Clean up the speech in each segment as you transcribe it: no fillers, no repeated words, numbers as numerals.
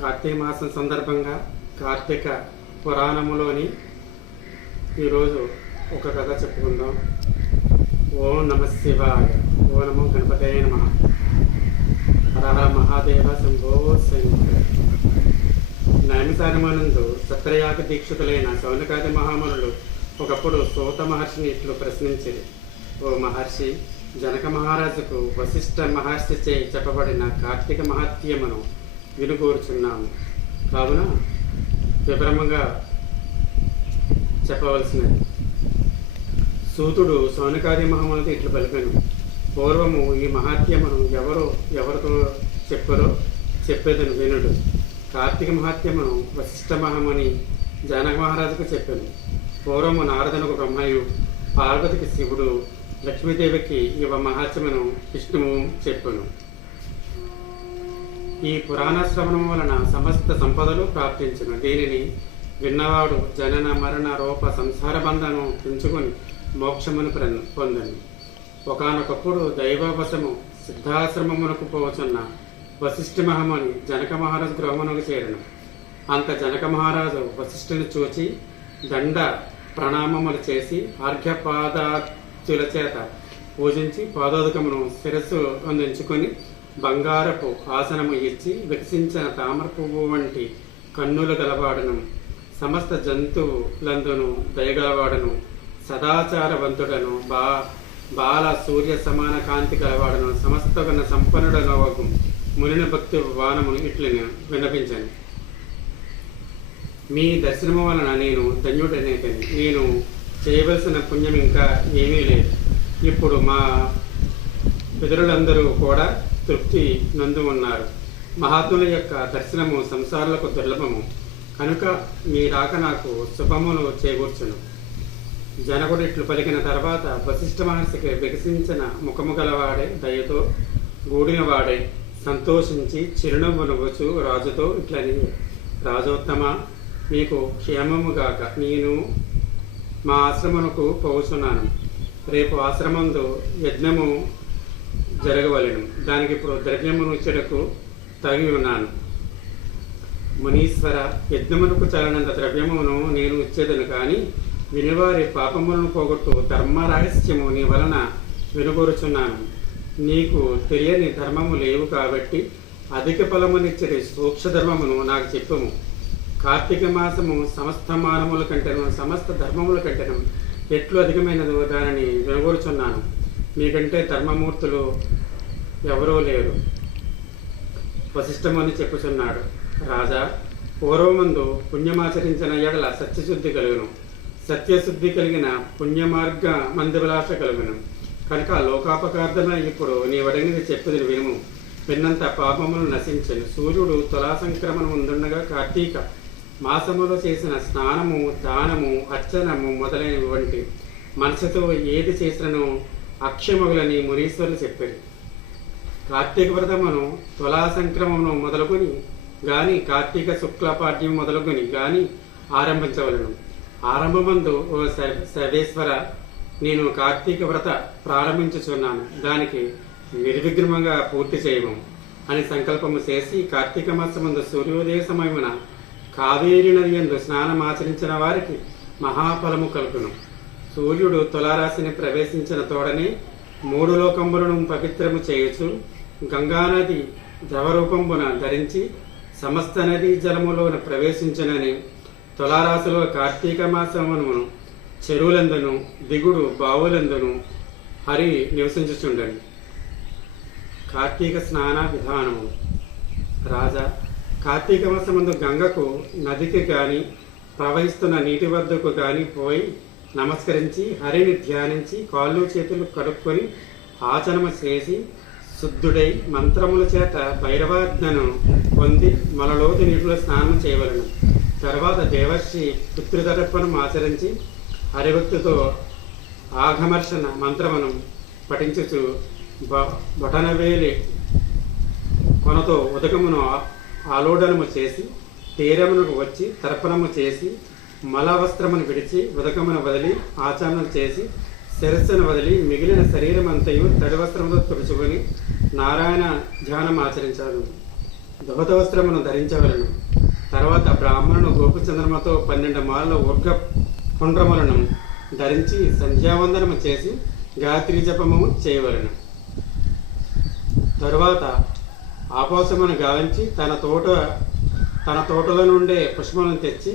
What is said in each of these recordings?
కార్తీక మాసం సందర్భంగా కార్తీక పురాణములోని ఈరోజు ఒక కథ చెప్పుకుందాం. ఓం నమ శివాయ. ఓ నమో గణపతయ నమః. హర హర మహాదేవ శంభో శంకర. నైమిసారణ్యమునందు సత్రయాగ దీక్షితులైన శౌనకాది మహామునులు ఒకప్పుడు సూత మహర్షిని ఇట్లు ప్రశ్నించిరి. ఓ మహర్షి, జనక మహారాజుకు వశిష్ఠ మహర్షిచే చెప్పబడిన కార్తీక మహాత్మ్యమును వినుకూర్చున్నాము. కావున వివరముగా చెప్పవలసినది. సూతుడు శౌనకాది మహామునితో ఇట్లు పలికెను. పూర్వము ఈ మహాత్మ్యమును ఎవరితో చెప్పరో చెప్పేదని వినుడు. కార్తీక మహాత్మ్యమును వశిష్ఠ మహాముని జనక మహారాజుకు చెప్పాను. పూర్వము నారదునకు బ్రహ్మయు, పార్వతికి శివుడు, లక్ష్మీదేవికి ఇవ మహాత్మ్యమును విష్ణువు చెప్పాను. ఈ పురాణ శ్రవణం వలన సమస్త సంపదలు ప్రాప్తించును. దీనిని విన్నవాడు జనన మరణ రూప సంసార బంధను పెంచుకొని మోక్షమును పొందని. ఒకానొకప్పుడు దైవవశము సిద్ధాశ్రమమునకు పోవచున్న వశిష్ఠ మహాముని జనక మహారాజు గృహమునకు చేరను. అంత జనక మహారాజు వశిష్ఠుని చూచి దండ ప్రణామములు చేసి ఆర్ఘ్యపాదాతుల చేత పూజించి పాదోదకమును శిరస్సు అందించుకొని బంగారపు ఆసనము ఇచ్చి వికసించిన తామర పువ్వు వంటి కన్నులు గలవాడను, సమస్త జంతువులందును దయగలవాడను, సదాచారవంతుడను, బాల సూర్య సమాన కాంతి గలవాడను, సమస్త గుణ సంపన్నుడను వగు మునిని భక్తి వానమును ఇట్లని విన్నపించాను. మీ దర్శనము వలన నేను ధన్యుడనేదని. నేను చేయవలసిన పుణ్యం ఇంకా ఏమీ లేదు. ఇప్పుడు మా పితరులందరూ కూడా తృప్తి నందు ఉన్నారు. మహాత్ముల యొక్క దర్శనము సంసారులకు దుర్లభము కనుక మీ రాక నాకు శుభమును చేకూర్చును. జనకుడు ఇట్లు పలికిన తర్వాత వశిష్ఠ మహర్షికి వికసించిన ముఖము గలవాడే, దయతో గూడిన వాడే సంతోషించి చిరునవ్వు నవ్వుచు రాజుతో ఇట్లని, రాజోత్తమ, మీకు క్షేమముగాక. నేను మా ఆశ్రమమునకు పోవుచున్నాను. రేపు ఆశ్రమందు యజ్ఞము జరగవలెను. దానికి ఇప్పుడు ద్రవ్యమును ఇచ్చుటకు తగి ఉన్నాను. మునీశ్వర, యజ్ఞమునకు చాలినంత ద్రవ్యమును నేను ఇచ్చేదను, కానీ వినివారి పాపములను పోగొట్టు ధర్మ రహస్యము నీ వలన వినుగోరుచున్నాను. నీకు తెలియని ధర్మము లేవు కాబట్టి అధిక ఫలమునిచ్చే సూక్ష్మ ధర్మమును నాకు చెప్పుము. కార్తీక మాసము సమస్త మానముల కంటేను సమస్త ధర్మముల కంటేను ఎట్లు అధికమైనదో దానిని వినగోరుచున్నాను. మీకంటే ధర్మమూర్తులు ఎవరూ లేరు. వశిష్ఠముని చెప్పుచున్నాడు. రాజా, పూర్వమందు పుణ్యమాచరించిన ఎడల సత్యశుద్ధి కలుగును. సత్యశుద్ధి కలిగిన పుణ్యమార్గ మందివిలాస కలుగును. కనుక లోకాపకార్థమే ఇప్పుడు నీ వడిగినది చెప్పేది వినుము. విన్నంత పాపములు నశించను. సూర్యుడు తులా సంక్రమణం ఉండుండగా కార్తీక మాసములో చేసిన స్నానము, దానము, అర్చనము మొదలైనవి వంటి మనసుతో ఏది చేసినను అక్షయమగులని మునీశ్వరులు చెప్పారు. కార్తీక వ్రతమును తులా సంక్రమమును మొదలుకొని గాని కార్తీక శుక్లపాడ్యం మొదలుకొని గాని ఆరంభించవలను. ఆరంభమందు ఓ సర్వేశ్వర, నేను కార్తీక వ్రత ప్రారంభించుచున్నాను. దానికి నిర్విఘ్నంగా పూర్తి చేయము అని సంకల్పము చేసి కార్తీక మాసమందు సూర్యోదయ సమయమున కావేరి నది యందు స్నానమాచరించిన వారికి మహాఫలము కలుగును. సూర్యుడు తులారాశిని ప్రవేశించిన తోడనే 3 లోకములను పవిత్రము చేయొచ్చు. గంగానది ద్రవరూపంబున ధరించి సమస్త నదీ జలములోన ప్రవేశించునని తులారాశిలో కార్తీక మాసమును చెరువులందును దిగుడు బావులందును హరి నివసించుచుండని. కార్తీక స్నాన విధానము. రాజా, కార్తీక మాసమందు గంగకు, నదికి కానీ ప్రవహిస్తున్న నీటి వద్దకు కానీ పోయి నమస్కరించి హరిని ధ్యానించి కాళ్ళు చేతులు కడుక్కొని ఆచరణ చేసి శుద్ధుడై మంత్రముల చేత భైరవాజ్ఞను పొంది మొలలోతు నీటిలో స్నానం చేయవలను. తర్వాత దేవర్షి పితృతర్పణం ఆచరించి హరిభక్తితో ఆఘమర్షణ మంత్రమును పఠించుచు బొటనవేలి కొనతో ఉదకమును ఆలోడనము చేసి తీరమునకు వచ్చి తర్పణము చేసి మలవస్త్రమును విడిచి ఉదకమును వదిలి ఆచరణ చేసి శిరస్సును వదిలి మిగిలిన శరీరం అంతయు తడి వస్త్రముతో తుడుచుకొని నారాయణ ధ్యానం ఆచరించారు. ధోత వస్త్రమును ధరించవలను. తర్వాత బ్రాహ్మణుడు గోపుచంద్రమతో 12 మార్లు ఊర్గ పుండ్రములను ధరించి సంధ్యావందనము చేసి గాయత్రీ జపము చేయవలను. తరువాత ఆపోసమును గావించి తన తోటలో నుండే పుష్పములను తెచ్చి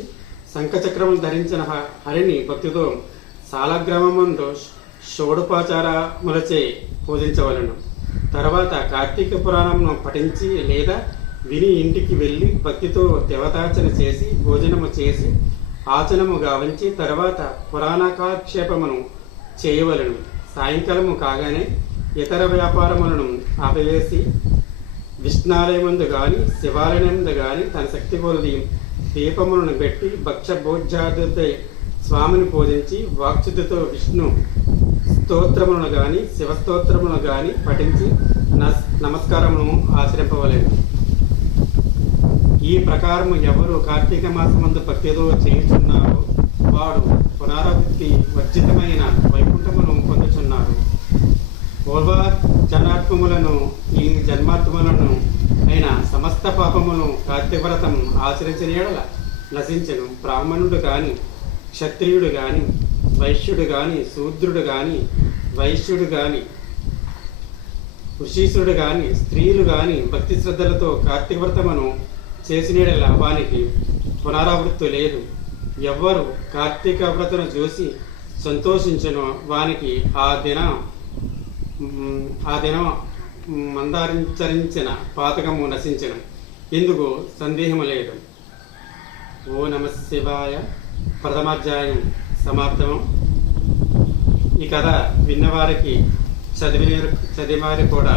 శంఖచక్రములు ధరించిన హరిని భక్తితో సాలగ్రామమందు షోడోపచారములచే పూజించవలను. తర్వాత కార్తీక పురాణమును పఠించి లేదా విని ఇంటికి వెళ్ళి భక్తితో దేవతార్చన చేసి భోజనము చేసి ఆచనము గావించి తర్వాత పురాణకాక్షేపమును చేయవలను. సాయంకాలము కాగానే ఇతర వ్యాపారములను ఆపివేసి విష్ణాలయముందు గాని శివాలయముందు గాని తన శక్తి కొలది దీపములను పెట్టి భక్ష భోజ్యాదుతో స్వామిని పూజించి వాక్చుతితో విష్ణు స్తోత్రములను గాని శివస్తోత్రములను గాని పఠించి నమస్కారమును ఆచరింపవలేదు. ఈ ప్రకారము ఎవరు కార్తీక మాసమందు భక్తితో చేయుచున్నారో వాడు పునరావృత్తి వర్జితమైన వైకుంఠమును పొందుచున్నారు. పూర్వ జన్మాత్మములను ఈ జన్మాత్మలను అయిన సమస్త పాపములను కార్తీక వ్రతం ఆచరించిన యెడల నశించెను. బ్రాహ్మణుడు గాని క్షత్రియుడు గాని వైశ్యుడు గాని శూద్రుడు గాని వైశ్యుడు గాని ఋషీశ్వరుడు గాని స్త్రీలు గాని భక్తి శ్రద్ధలతో కార్తీక వ్రతమును చేసిన యెడల వానికి పునరావృత్తి లేదు. ఎవ్వరు కార్తీక వ్రతను చూసి సంతోషించను వానికి ఆ దినం మందారించరించిన పాతకము నశించను. ఇందుకు సందేహము లేదు. ఓ నమ శివాయ. ప్రథమాధ్యాయం సమాప్తము. ఈ కథ విన్నవారికి చదివివారికి కూడా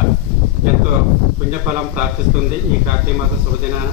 ఎంతో పుణ్యఫలం ప్రాప్తిస్తుంది. ఈ కార్తీక మాస శుభదినాన